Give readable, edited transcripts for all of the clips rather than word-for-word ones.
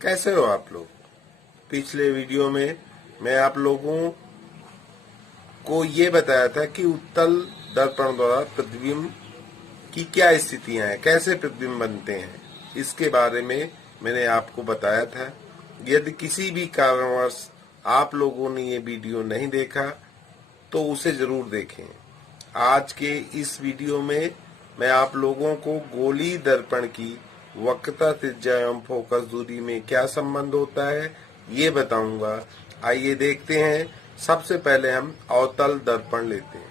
कैसे हो आप लोग। पिछले वीडियो में मैं आप लोगों को ये बताया था कि उत्तल दर्पण द्वारा प्रतिबिंब की क्या स्थितियां हैं, कैसे प्रतिबिंब बनते हैं, इसके बारे में मैंने आपको बताया था। यदि किसी भी कारणवश आप लोगों ने ये वीडियो नहीं देखा तो उसे जरूर देखें। आज के इस वीडियो में मैं आप लोगों को गोली दर्पण की वक्रता, त्रिज्या एवं फोकस दूरी में क्या संबंध होता है ये बताऊंगा। आइए देखते हैं। सबसे पहले हम अवतल दर्पण लेते हैं।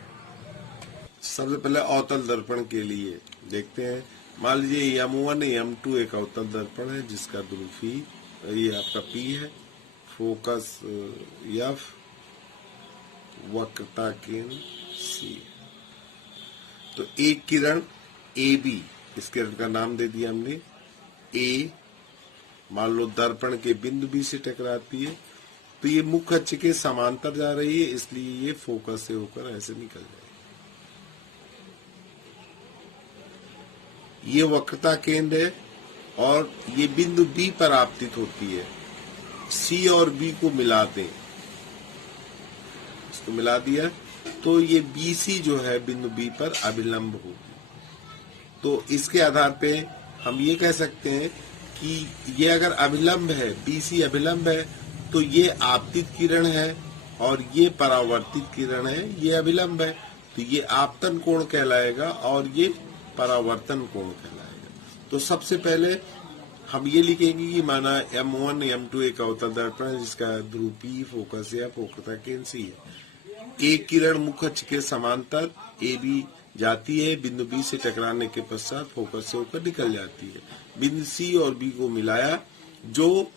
सबसे पहले अवतल दर्पण के लिए देखते हैं। मान लीजिए M1 M2 एक अवतल दर्पण है जिसका ध्रुवी ये आपका P है, फोकस F, वक्रता केंद्र C। तो एक किरण AB, इस किरण का नाम दे दिया हमने A, मान लो दर्पण के बिंदु B से टकराती है तो ये मुख्य अक्ष के समांतर जा रही है, इसलिए ये फोकस से होकर ऐसे निकल जाएगी। ये वक्रता केंद्र है और ये बिंदु B पर आपतित होती है। C और B को मिला दें, इसको मिला दिया तो ये BC जो है बिंदु B पर अभिलंब होगी। तो इसके आधार पे हम ये कह सकते हैं कि ये अगर अभिलंब है, BC अभिलंब है, तो ये आपतित किरण है और ये परावर्तित किरण है, ये अभिलंब है, तो ये आपतन कोण कहलाएगा और ये परावर्तन कोण कहलाएगा। तो सबसे पहले हम ये लिखेंगे कि माना M1 M2 एक अवतल दर्पण है जिसका ध्रुव P, फोकस या वक्रता केंद्र C है। एक किरण मुख्य अक्ष के समांतर AB जाती है, बिंदु B से टकराने के पश्चात फोकस से होकर निकल जाती है। बिंदु C और B को मिलाया, जो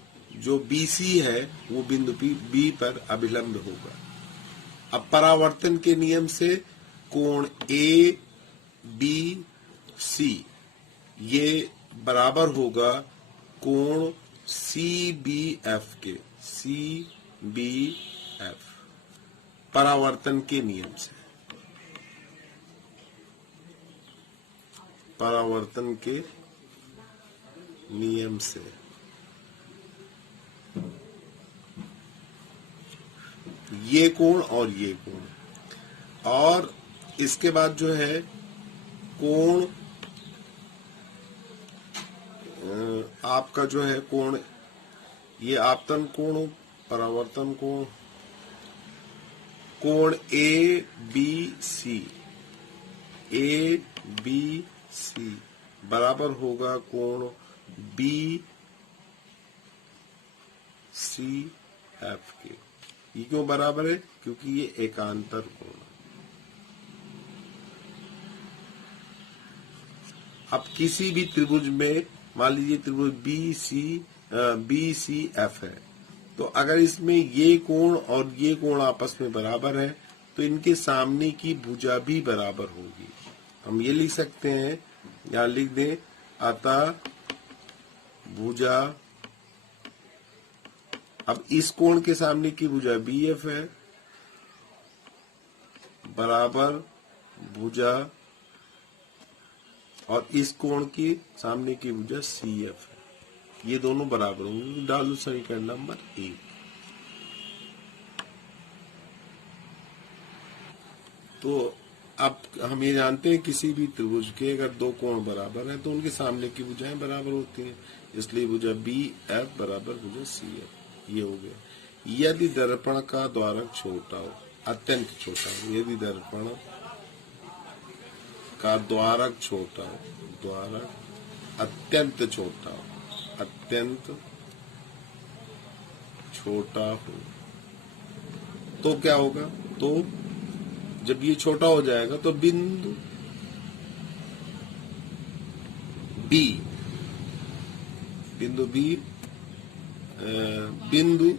BC है वो बिंदु B पर अभिलंब होगा। अब परावर्तन के नियम से कोण ABC ये बराबर होगा कोण CBF के, CBF परावर्तन के नियम से, परावर्तन के नियम से। ये कोण और ये कोण, और इसके बाद जो है कोण आपका जो है कोण, ये आपतन कोण, परावर्तन कोण, कोण ABC बराबर होगा कोण BCF के। ये क्यों बराबर है? क्योंकि ये एकांतर कोण है। अब किसी भी त्रिभुज में मान लीजिए त्रिभुज BCF है, तो अगर इसमें ये कोण और ये कोण आपस में बराबर है तो इनके सामने की भुजा भी बराबर होगी। हम ये लिख सकते हैं, यहाँ लिख दें, अतः भुजा, अब इस कोण के सामने की भुजा BF है बराबर भुजा, और इस कोण की सामने की भुजा CF है, ये दोनों बराबर होंगे। डाल दो समीकरण नंबर 1। तो अब हम ये जानते हैं किसी भी त्रिभुज के अगर दो कोण बराबर है तो उनके सामने की भुजाएं बराबर होती हैं, इसलिए भुजा BF बराबर भुजा CF। ये हो गया। यदि दर्पण का द्वारक छोटा हो, अत्यंत छोटा हो, यदि दर्पण का द्वारक छोटा हो, द्वारक अत्यंत छोटा हो, अत्यंत छोटा हो, तो क्या होगा? तो जब ये छोटा हो जाएगा तो बिंदु B, बिंदु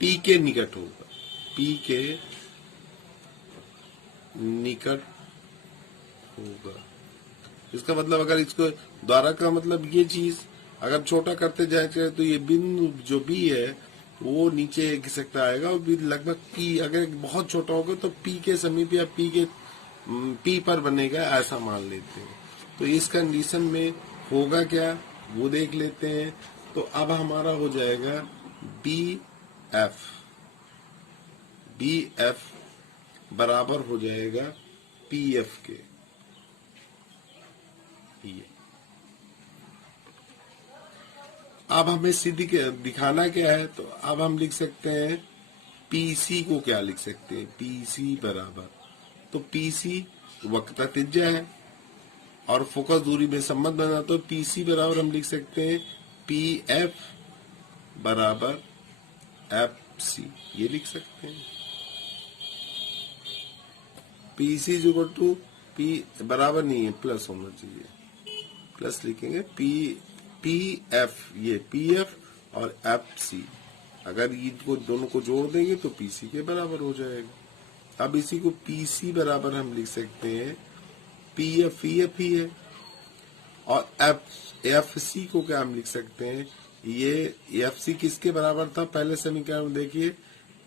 P के निकट होगा, P के निकट होगा। इसका मतलब अगर इसको द्वारक का मतलब ये चीज अगर छोटा करते जाए तो ये बिंदु जो B है वो नीचे खिसकता आएगा और लगभग P, अगर बहुत छोटा होगा तो P के समीप या P पर बनेगा, ऐसा मान लेते हैं। तो इस कंडीशन में होगा क्या वो देख लेते हैं। तो अब हमारा हो जाएगा बी एफ बराबर हो जाएगा पी एफ के। ये अब हमें सीधी दिखाना क्या है, तो अब हम लिख सकते हैं पीसी को क्या लिख सकते हैं, पीसी बराबर, तो पीसी वक्रता त्रिज्या है और फोकस दूरी में संबंध बना, तो पीसी बराबर हम लिख सकते हैं पी एफ बराबर एफ सी, ये लिख सकते हैं। पीसी इक्वल टू पी बराबर नहीं है, प्लस होना चाहिए, प्लस लिखेंगे पी एफ, ये पी एफ और एफ सी, अगर इनको दोनों को जोड़ देंगे तो पीसी के बराबर हो जाएगा। अब इसी को पीसी बराबर हम लिख सकते हैं पी एफ ही है, और एफ सी को क्या हम लिख सकते हैं, ये एफ सी किसके बराबर था पहले समीकरण में देखिए,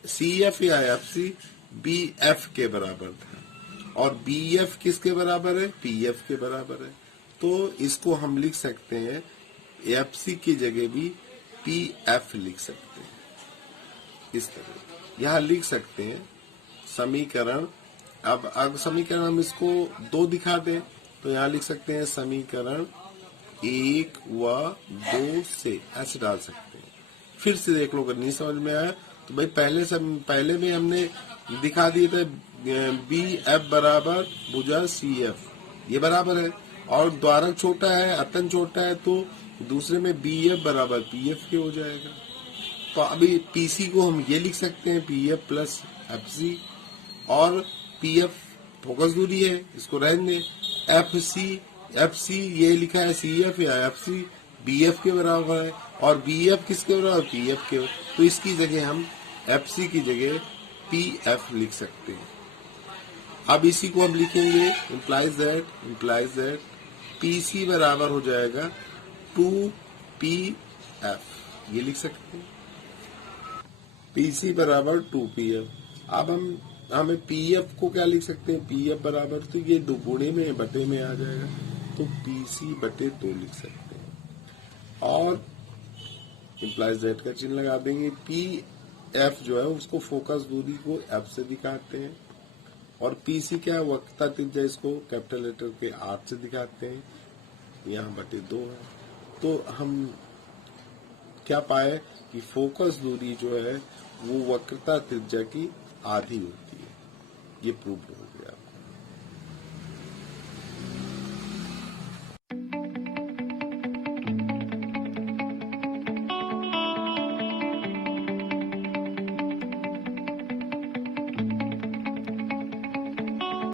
सी एफ या एफ सी बी एफ के बराबर था, और बी एफ किसके बराबर है, पी एफ के बराबर है। तो इसको हम लिख सकते हैं एफ सी की जगह भी पी एफ लिख सकते हैं, इस तरह यहां लिख सकते हैं समीकरण। अब समीकरण हम इसको 2 दिखा दें तो यहाँ लिख सकते हैं समीकरण 1 व 2 से, ऐसे डाल सकते हैं। फिर से देख लो, अगर नहीं समझ में आया तो भाई पहले में हमने दिखा दिए थे बी एफ बराबर भुजा सी एफ, ये बराबर है, और द्वारक छोटा है, अतन छोटा है, तो दूसरे में बी एफ बराबर पी एफ के हो जाएगा। तो अभी पीसी को हम ये लिख सकते हैं P F plus F C, और पी एफ फोकस दूरी है, इसको रहने दें। एफ सी ये लिखा है सी एफ या एफ सी बी एफ के बराबर है, और बी एफ किसके बराबर, पी एफ के, तो इसकी जगह हम एफ सी की जगह पी एफ लिख सकते हैं। अब इसी को हम लिखेंगे इम्प्लाइज दैट पी सी बराबर हो जाएगा 2 पी एफ, ये लिख सकते हैं पी सी बराबर 2 पी एफ। अब हमें पी एफ को क्या लिख सकते हैं, पी एफ बराबर, तो ये 2 गुणे में बटे में आ जाएगा, तो पी सी बटे 2 लिख सकते हैं, और इम्प्लाइज दैट का चिन्ह लगा देंगे। पी एफ जो है उसको फोकस दूरी को एफ से दिखाते हैं, और पीसी क्या है, वक्रता त्रिज्या, इसको कैपिटल लेटर के आर से दिखाते हैं, यहाँ बटे 2 है। तो हम क्या पाए कि फोकस दूरी जो है वो वक्रता त्रिज्या की आधी होती है, ये प्रूव हो गया।